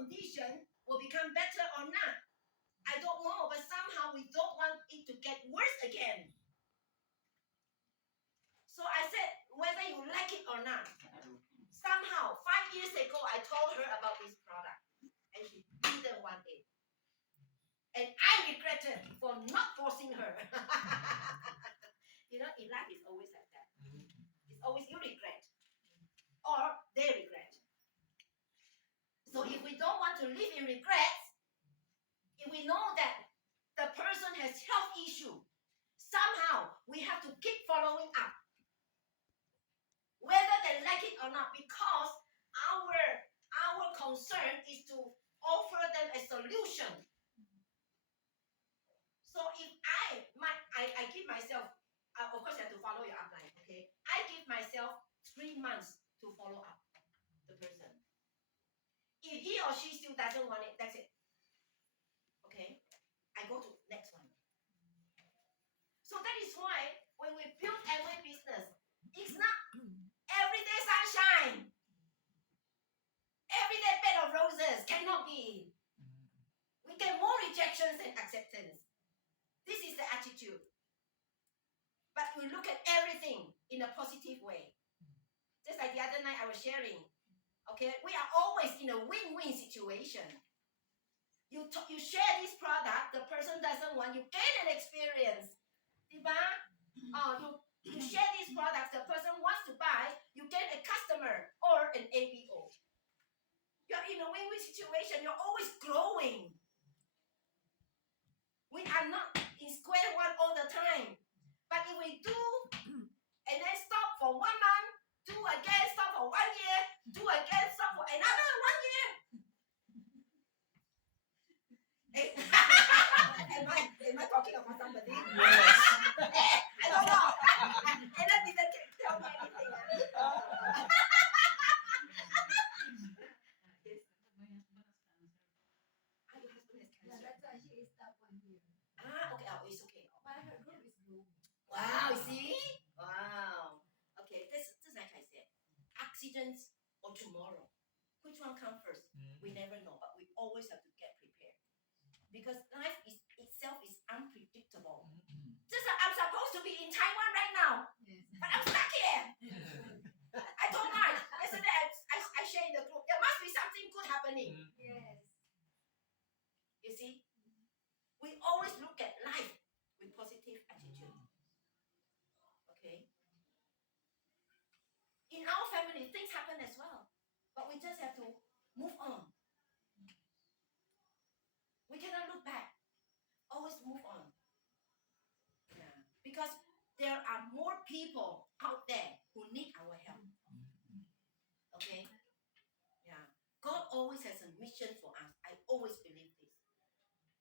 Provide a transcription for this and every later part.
condition will become better or not. I don't know, but somehow we don't want it to get worse again. So I said, whether you like it or not, somehow 5 years ago I told her about this product and she didn't want it. And I regretted for not forcing her. You know, in life it's always like that. It's always you regret or they regret. So if we don't want to live in regrets, if we know that the person has health issue, somehow we have to keep following up, whether they like it or not, because our concern is to offer them a solution. So if I give myself, of course I have to follow your upline, okay? I give myself 3 months to follow up the person. If he or she still doesn't want it, that's it. Okay? I go to next one. So that is why when we build Amway business, it's not everyday sunshine. Everyday bed of roses cannot be. We get more rejections than acceptance. This is the attitude. But we look at everything in a positive way. Just like the other night I was sharing. Okay, we are always in a win-win situation. You share this product, the person doesn't want, you gain an experience. You share these products, the person wants to buy, you get a customer or an ABO. You're in a win-win situation, you're always growing. We are not in square one all the time. But if we do and then stop for 1 month, do again, stop for 1 year, do again, stop for another 1 year. Am I talking about somebody? Yes. I don't know. And that didn't tell me anything. That's why she stopped 1 year. Okay. Oh, it's okay. But her group is growing. Wow, see? Wow. Okay, this like I said, accidents or tomorrow. Which one comes first? We never know, but we always have to get prepared. Because life itself is unpredictable. Just like I'm supposed to be in Taiwan right now, but I'm stuck here. I don't mind. Yesterday I shared in the group, there must be something good happening. Yes. You see? We always look at life with positive attitude. Okay? In our family, things happen as well. But we just have to move on. We cannot look back. Always move on. Yeah. Because there are more people out there who need our help. Okay? Yeah. God always has a mission for us. I always believe this.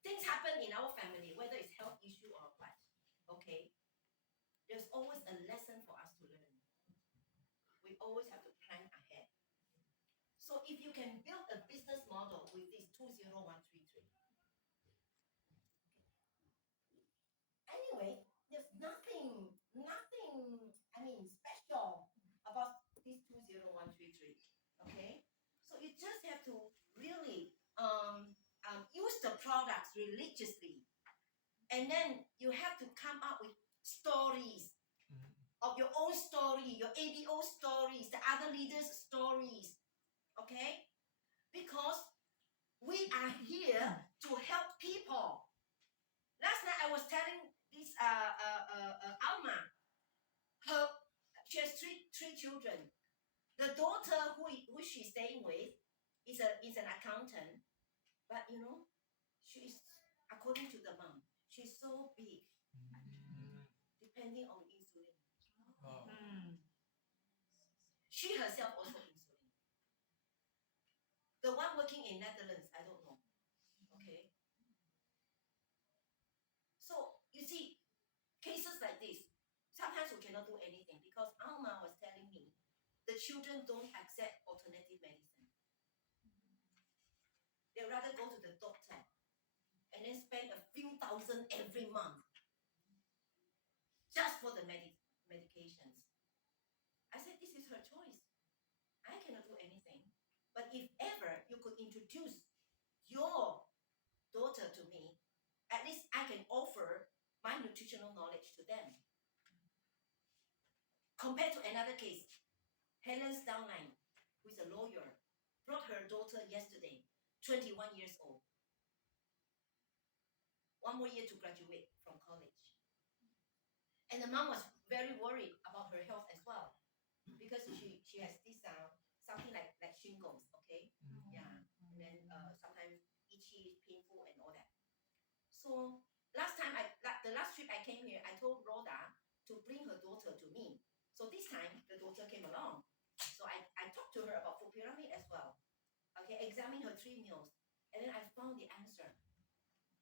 Things happen in our family, whether it's health issue or what. Okay? There's always a lesson for us to learn. We always have to plan ahead. So if you can build a business model with this 20133. Anyway, there's nothing, special about this 20133. Okay? So you just have to really use the products religiously. And then you have to come up with stories of your own story, your ABO stories, the other leaders' stories. Okay? Because we are here to help people. Last night I was telling this Alma, she has three children. The daughter who she's staying with is an accountant, but she is, according to the mom, she's so big, depending on insulin. She herself also insulin. The one working in Netherlands, I don't know. Okay. So you see, cases like this, sometimes we cannot do anything because Alma was telling me the children don't accept alternative medicine. They rather go to the doctor and then spend a few thousand every month just for the medications. I said, this is her choice. I cannot do anything. But if ever you could introduce your daughter to me, at least I can offer my nutritional knowledge to them. Compared to another case, Helen's downline, who is a lawyer, brought her daughter yesterday, 21 years old. 1 more year to graduate from college. And the mom was very worried about her health as well, because she has this something like shingles, okay? Yeah, and then sometimes itchy, painful, and all that. So the last trip I came here, I told Rhoda to bring her daughter to me. So this time the daughter came along. So I talked to her about food pyramid as well. Okay, examine her 3 meals, and then I found the answer.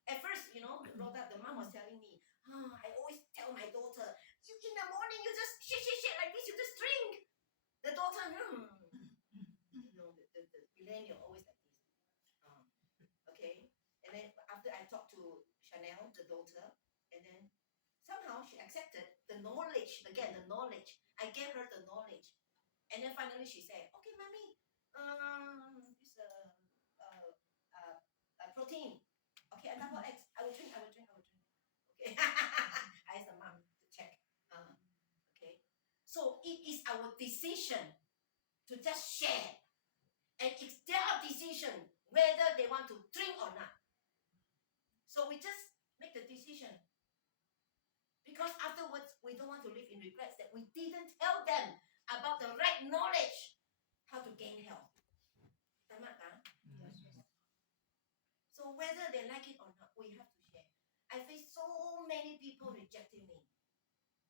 At first, Rhoda, the mom was telling me, I always tell my daughter, you in the morning you just shit like this, you just drink. The daughter, the millennial always like this. Okay, and then after I talked to Chanel, the daughter, and then somehow she accepted the knowledge. Again, the knowledge. I gave her the knowledge, and then finally she said, "Okay, mommy, this protein. Okay, and double eggs. I will drink. Okay, I asked the mom to check. Okay, so it is our decision to just share, and it's their decision whether they want to drink or not. So we just make the decision. Because afterwards, we don't want to live in regrets that we didn't tell them about the right knowledge how to gain health. So whether they like it or not, we have to share. I face so many people rejecting me.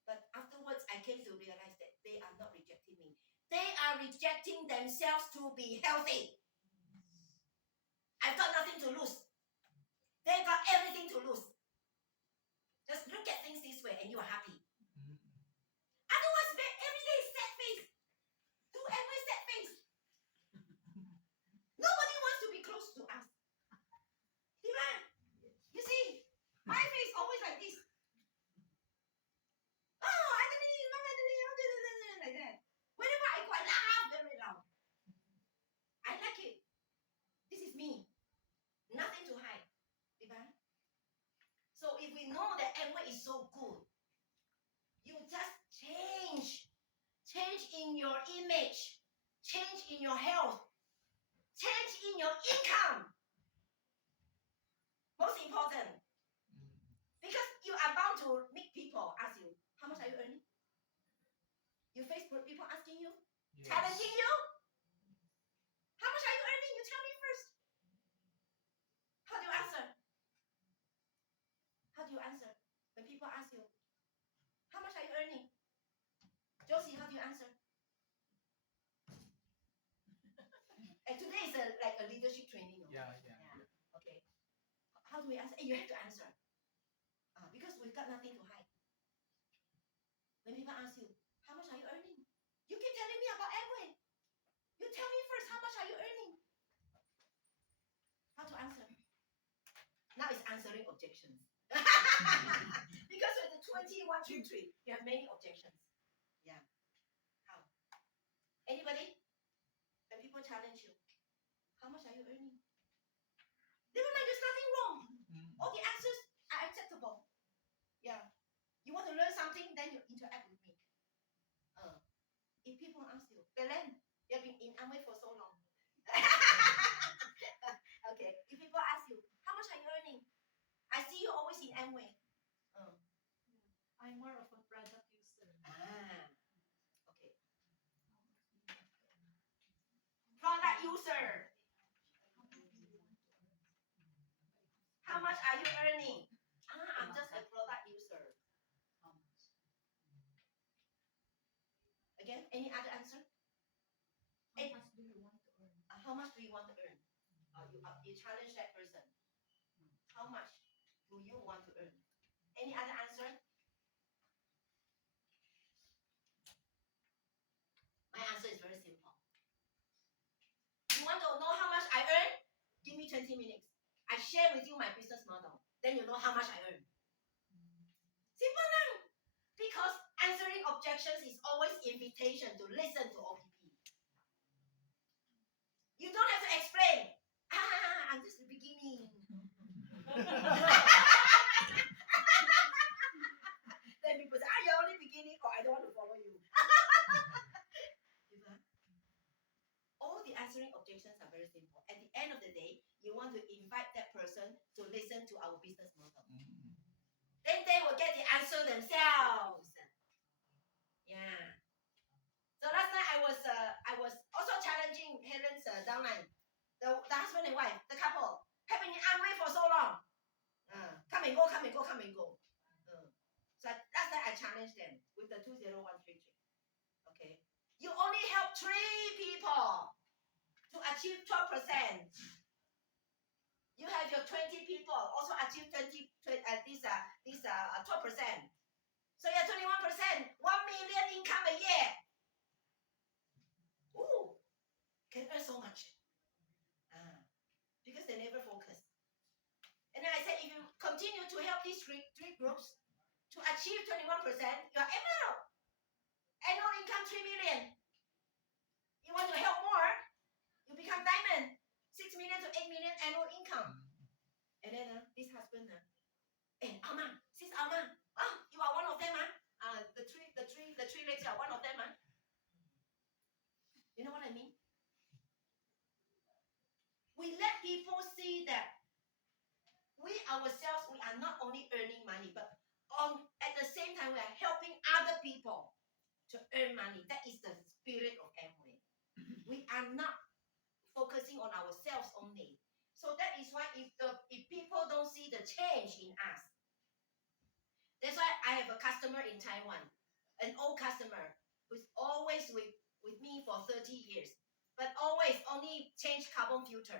But afterwards, I came to realize that they are not rejecting me. They are rejecting themselves to be healthy. I've got nothing to lose. They've got everything to lose. Just look at things this way and you are happy. Otherwise, every day is sad face. Do every sad face. Nobody wants to be close to us. You see, my face always like this. Oh, Adeline, like that. Whenever I quite laugh very loud. I like it. This is me. Nothing to hide. So if we know that Amway is so good, you just change. Change in your image. Change in your health. Change in your income. Most important. Because you are bound to meet people ask you, how much are you earning? You face people asking you, challenging you. How much are you earning? You tell me first. How do you answer? How do you answer when people ask you, how much are you earning? Josie, how do you answer? And today is like a leadership training. Yeah. Okay. How do we answer? You have to answer. Because we've got nothing to hide. When people ask you, how much are you earning? You keep telling me about Amway. You tell me first, how much are you earning? How to answer? Now it's answering objections. Because with the 21, 2, 3, you have many objections. Yeah. How? Anybody? When people challenge you, how much are you earning? Never mind, there's nothing wrong. All the answers are acceptable. Yeah. You want to learn something, then you interact with me. If people ask you, Belen, you've been in Amway for so long. Okay. If people ask you, how much are you earning? I see you always in Amway. I'm more of a product user. Okay. Product user. How much are you earning? I'm just a product user. How much? Again, any other answer? How much do you want to earn? How much do you want to earn? You challenge that person. How much do you want to earn? Any other answer? My answer is very simple. You want to know how much I earn? Give me 20 minutes. I share with you my business model. Then you know how much I earn. Simple now. Because answering objections is always invitation to listen to OPP. You don't have to explain. I'm just the beginner. Then people say, you're only beginning, or I don't want to follow you. All the answering objections are very simple. At the end of the day, you want to invite that person to listen to our business model. Then they will get the answer themselves. Yeah. So last night I was also challenging Helen's downline, the husband and wife, the couple, have been angry for so long. Come and go, come and go, come and go. So last night I challenged them with the 20133. Okay. You only help 3 people to achieve 12%. You have your 20 people also achieve 12%. So you're 21%, 1 million income a year. Ooh, can earn so much. Because they never focus. And then I said, if you continue to help these three groups to achieve 21%, you are emerald. Annual income 3 million. You want to help more, you become diamond. 6 million to 8 million annual income. And then this husband, hey, Alma, sis Alma, you are one of them, the three legs are one of them, You know what I mean? We let people see that we ourselves, we are not only earning money, but at the same time, we are helping other people to earn money. That is the spirit of Amway. We are not focusing on ourselves only. So that is why if people don't see the change in us, that's why I have a customer in Taiwan, an old customer who's always with me for 30 years, but always only change carbon filter.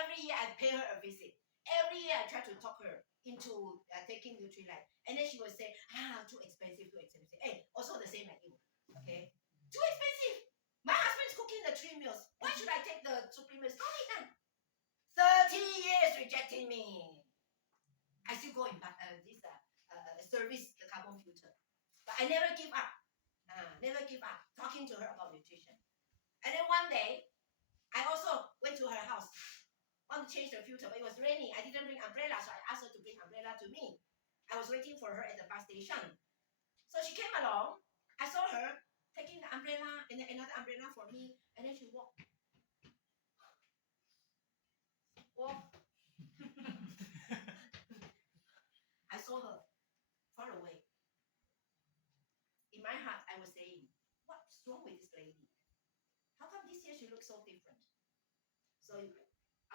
Every year I pay her a visit. Every year I try to talk her into taking Nutrilite. And then she will say, too expensive, too expensive. Hey, also the same like you. Okay? Too expensive. My husband's cooking the 3 meals. Why should I take the supplements? No need that. 30 years rejecting me. I still go and this service the carbon filter. But I never give up. Never give up talking to her about nutrition. And then one day, I also went to her house. Want to change the filter, but it was raining. I didn't bring umbrella, so I asked her to bring umbrella to me. I was waiting for her at the bus station. So she came along. I saw her taking the umbrella and then another umbrella for me. And then she walked. I saw her far away. In my heart, I was saying, what's wrong with this lady? How come this year she looks so different? So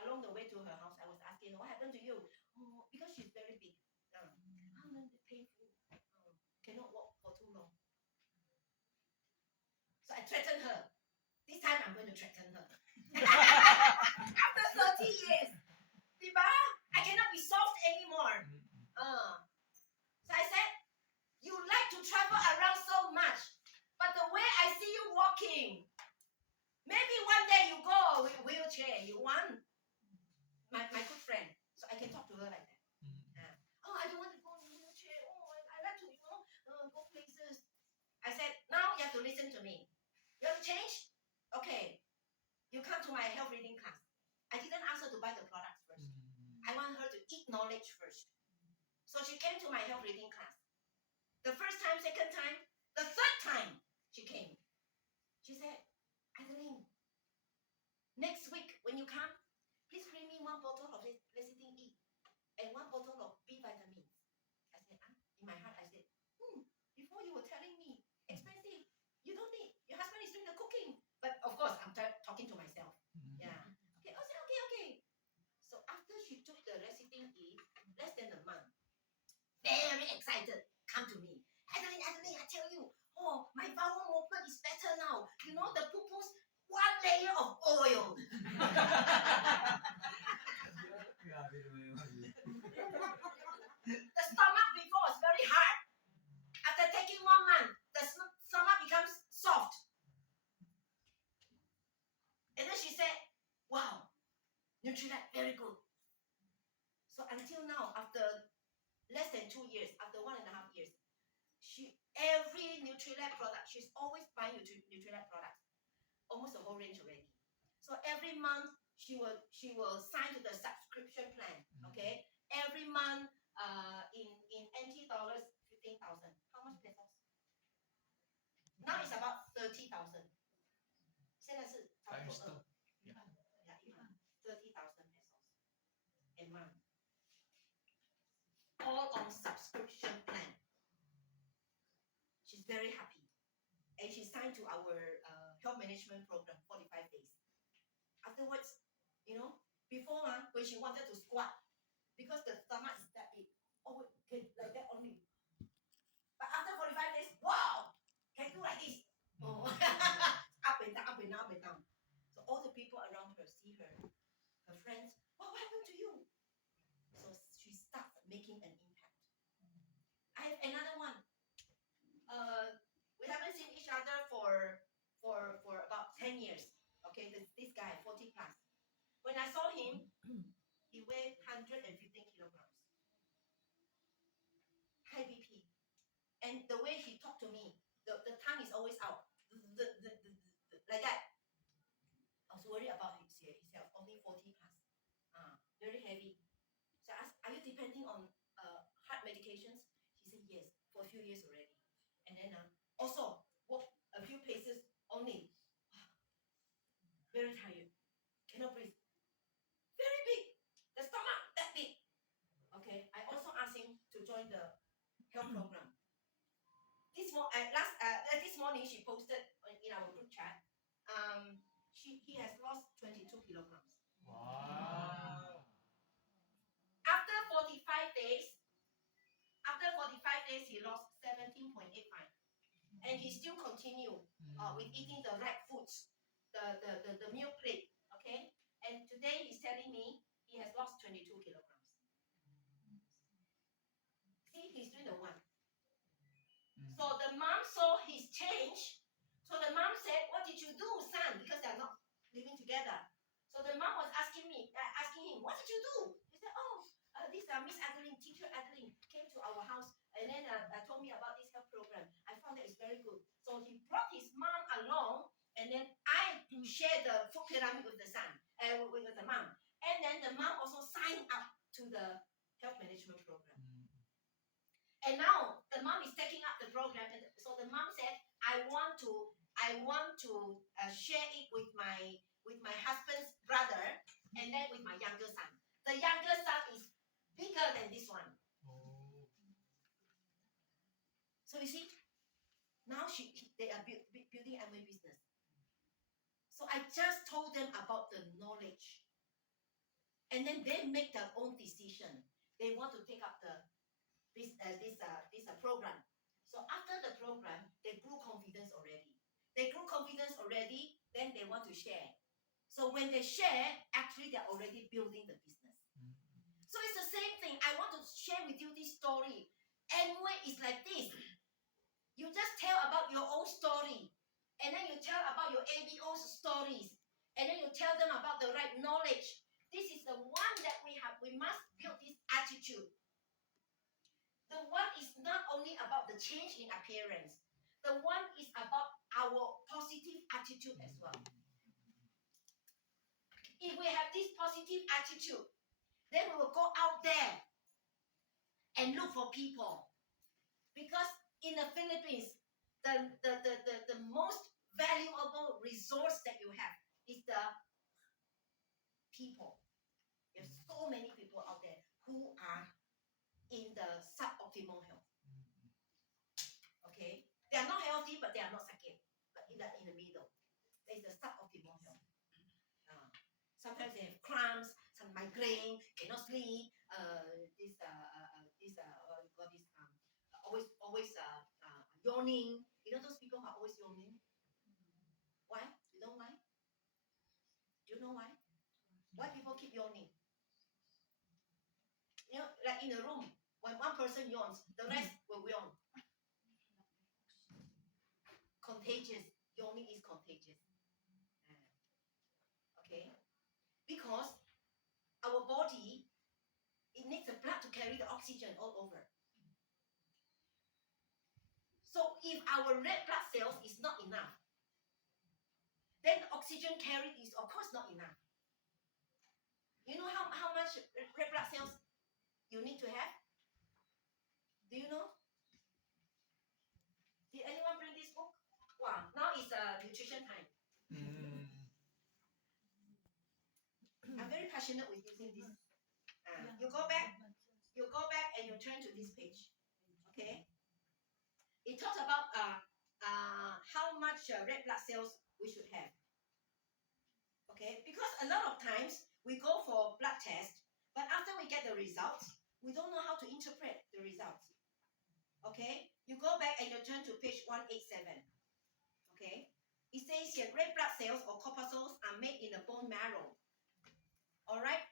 along the way to her house, I was asking her, what happened to you? Oh, because she's very big. Painful. Cannot walk for too long. So I threatened her. This time I'm going to threaten her. After 30 years, I cannot be soft anymore. So I said, you like to travel around so much, but the way I see you walking, maybe one day you go with wheelchair. You want? My good friend. So I can talk to her like that. I don't want to go in a wheelchair. I like to, go places. I said, now you have to listen to me. You want to change? Okay. You come to my health reading class. I didn't ask her to buy the products first. I want her to eat knowledge first. So she came to my health reading class. The first time, second time, the third time she came. She said, Adeline, next week when you come, please bring me 1 bottle of lecithin E and 1 bottle of B vitamins. I said, in my heart, I said, before you were telling me, expensive, you don't need, your husband is doing the cooking. But of course, I'm talking to myself. Yeah. Okay, I said, okay. So after she took the lecithin E, less than a month, very excited, come to me. Adeline, I tell you, my bowel movement is better now. You know, the poo-poo's 1 layer of oil. The stomach before was very hard. After taking 1 month, the stomach becomes soft. And then she said, wow, Nutrilite, very good. So until now, after less than 2 years, after 1.5 years, every Nutrilite product, she's always buying Nutrilite products, almost the whole range already. So every month she will sign to the subscription plan. Okay, every month in NT dollars 15,000. How much pesos? Now it's about 30,000. 现在是差不 Times 多 two. 30,000 pesos a month. All on subscription plan. She's very happy. And she signed to our health management program, 45 days. Afterwards, before when she wanted to squat, because the stomach is that big, okay, like that only. But after 45 days, wow, can do like this. Oh, up and down, up and down, up and down. So all the people around her see her friends, what happened to you? So she starts making an impact. I have another one. We haven't seen each other for about 10 years. Okay, this guy, 40 plus. When I saw him, he weighed 115 kilograms. High BP. And the way he talked to me, the tongue is always out. Like that. I was worried about himself, only 40 plus. Very heavy. So I asked, are you depending on heart medications? He said yes, for a few years already. And then also walk a few paces only. Very tired. Cannot breathe. Very big. The stomach that big. Okay. I also asked him to join the health program. This morning she posted in our group chat. He has lost 22 kilograms. Wow. After 45 days, he lost 17.85. And he still continue with eating the right foods, the meal plate, okay? And today he's telling me he has lost 22 kilograms. See, he's doing the one. So the mom saw his change. So the mom said, what did you do, son? Because they're not living together. So the mom was asking him, what did you do? He said, this Miss Adeline, teacher Adeline, came to our house and then told me about this health program. I found that it's very good. So he brought his mom along, and then I shared the food pyramid with the son, with the mom. And then the mom also signed up to the health management program. And now the mom is taking up the program, and so the mom said, I want to share it with my husband's brother, and then with my younger son. The younger son is bigger than this one. Oh. So you see, now they are building Amway business. So I just told them about the knowledge, and then they make their own decision. They want to take up this program. So after the program, they grew confidence already. Then they want to share. So when they share, actually they're already building the business. So it's the same thing. I want to share with you this story. Anyway, it's like this. You just tell about your own story. And then you tell about your ABO's stories. And then you tell them about the right knowledge. This is the one that we have. We must build this attitude. The one is not only about the change in appearance. The one is about our positive attitude as well. If we have this positive attitude, then we will go out there and look for people. Because in the Philippines, the most valuable resource that you have is the people. There's so many people out there who are in the suboptimal health. Okay? They are not healthy, but they are not sakit. But in the middle, there is the suboptimal health. Sometimes they have cramps, some migraine, cannot sleep. Always yawning. You know those people who are always yawning. Why? You know why? Do you know why? Why people keep yawning? You know, like in a room, when one person yawns, the rest will yawn. Contagious. Yawning is contagious. Okay? Because our body, it needs the blood to carry the oxygen all over. So if our red blood cells is not enough, then the oxygen carried is of course not enough. You know how much red blood cells you need to have? Do you know? Did anyone bring this book? Wow, now it's nutrition time. I'm very passionate with using this. You go back and you turn to this page. Okay? It talks about how much red blood cells we should have. Okay? Because a lot of times we go for blood test, but after we get the results, we don't know how to interpret the results. Okay? You go back and you turn to page 187. Okay? It says here red blood cells or corpuscles are made in the bone marrow. Alright?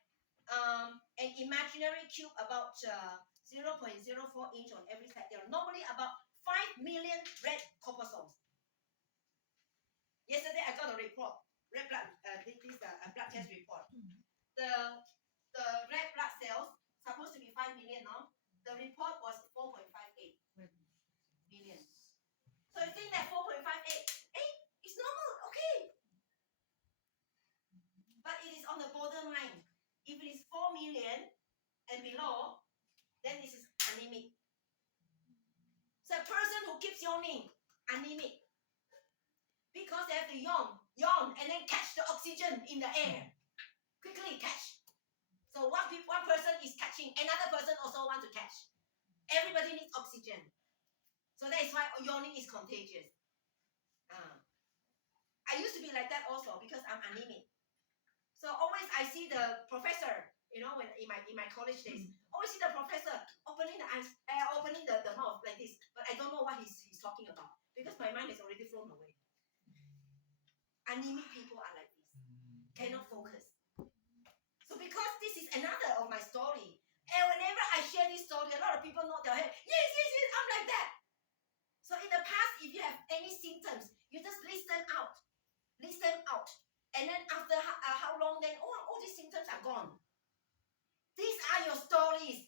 An imaginary cube about 0.04 inch on every side. There are normally about 5 million red corpuscles. Yesterday I got a report, red blood, blood test report. The red blood cells supposed to be 5 million, no? The report was 4.58 million. So you think that 4.58, it's normal, okay. But it is on the borderline. If it is 4 million and below, then this is anemic. So a person who keeps yawning, anemic. Because they have to yawn, and then catch the oxygen in the air. Quickly catch. So one person is catching, another person also wants to catch. Everybody needs oxygen. So that is why yawning is contagious. I used to be like that also because I'm anemic. So always I see the professor, when in my college days, always see the professor opening the eyes, opening the mouth like this. But I don't know what he's talking about because my mind is already thrown away. Anemic people are like this, cannot focus. So because this is another of my story, and whenever I share this story, a lot of people nod their head. Yes, I'm like that. So in the past, if you have any symptoms, you just list them out, and then after how long, then all these symptoms are gone. These are your stories.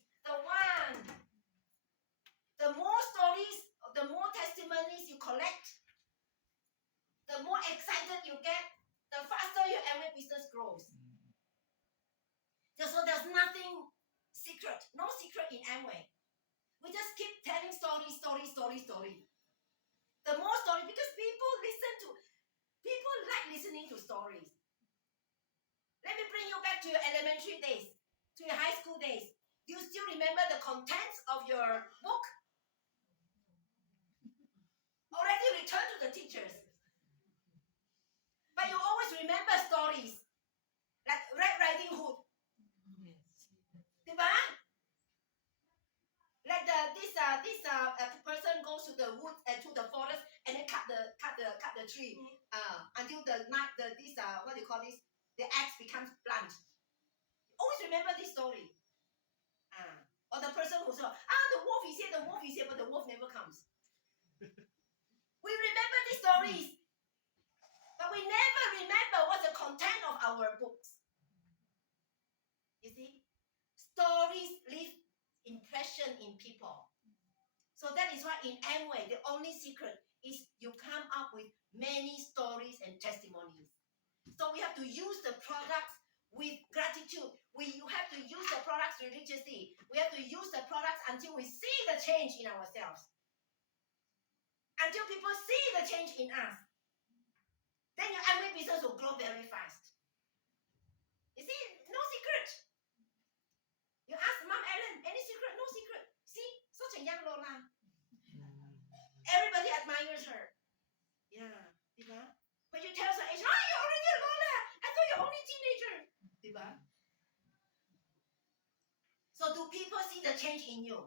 The more stories, the more testimonies you collect, the more excited you get, the faster your Amway business grows. So there's nothing secret, no secret in Amway. We just keep telling story. The more story, because people like listening to stories. Let me bring you back to your elementary days, to your high school days. Do you still remember the contents of your book? Already returned to the teachers. But you always remember stories, like Red Riding Hood. Diba? Like this person goes to the woods and to the forest and then cut the tree until the what do you call this? The axe becomes blunt. Always remember this story. Or the person who said, the wolf is here, but the wolf never comes. We remember these stories, but we never remember what's the content of our books. You see, stories leave impression in people. So that is why in Amway, the only secret is you come up with many stories and testimonies. So we have to use the products with gratitude. You have to use the products religiously. We have to use the products until we see the change in ourselves. Until people see the change in us. Then your Amway business will grow very fast. You see, no secret. You ask Mom Ellen, any secret? No secret. See, such a young Lola. Everybody admires her. Yeah. Diba? When you tell her age, you're already a Lola. I thought you're only a teenager. Diba? So do people see the change in you?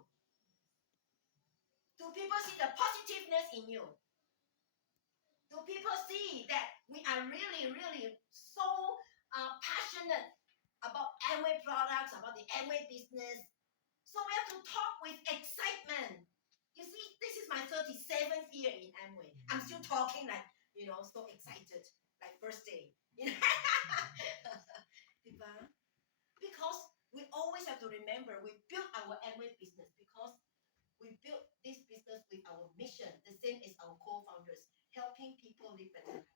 Do people see the positiveness in you? Do people see that we are really, really so passionate about Amway products, about the Amway business? So we have to talk with excitement. You see, this is my 37th year in Amway. I'm still talking like, so excited, like first day. Because we always have to remember we built our Amway business because we built this business with our mission, the same as our co-founders, helping people live better lives.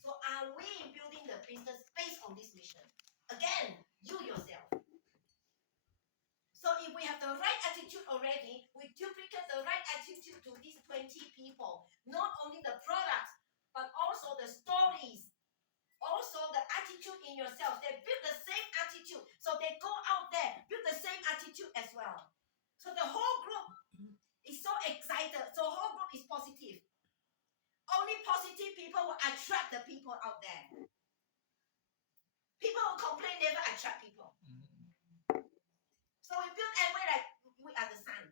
So are we building the business based on this mission? Again, you yourself. So if attitude already, we duplicate the right attitude to these 20 people. Not only the products, but also the stories, also the attitude in yourself. They build the same attitude, so they go out there, build the same attitude as well. So the whole group is so excited. So the whole group is positive. Only positive people will attract the people out there. People who complain never attract people. So we build everywhere like we are the sun.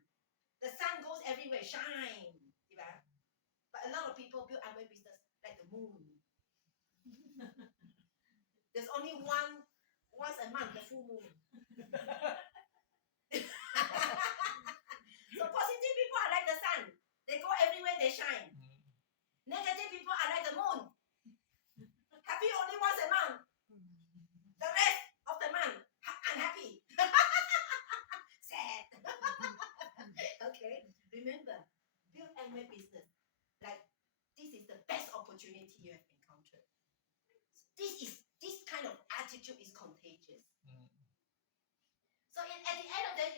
The sun goes everywhere, shine. Right? But a lot of people build Amway business like the moon. There's only once a month, the full moon. So positive people are like the sun. They go everywhere, they shine. Negative people are like the moon. Happy only once a month. The rest of the month, unhappy. Sad. Okay, remember, build Amway business. Like, this is the best opportunity you have encountered. This kind of attitude is contagious. So at the end of the day,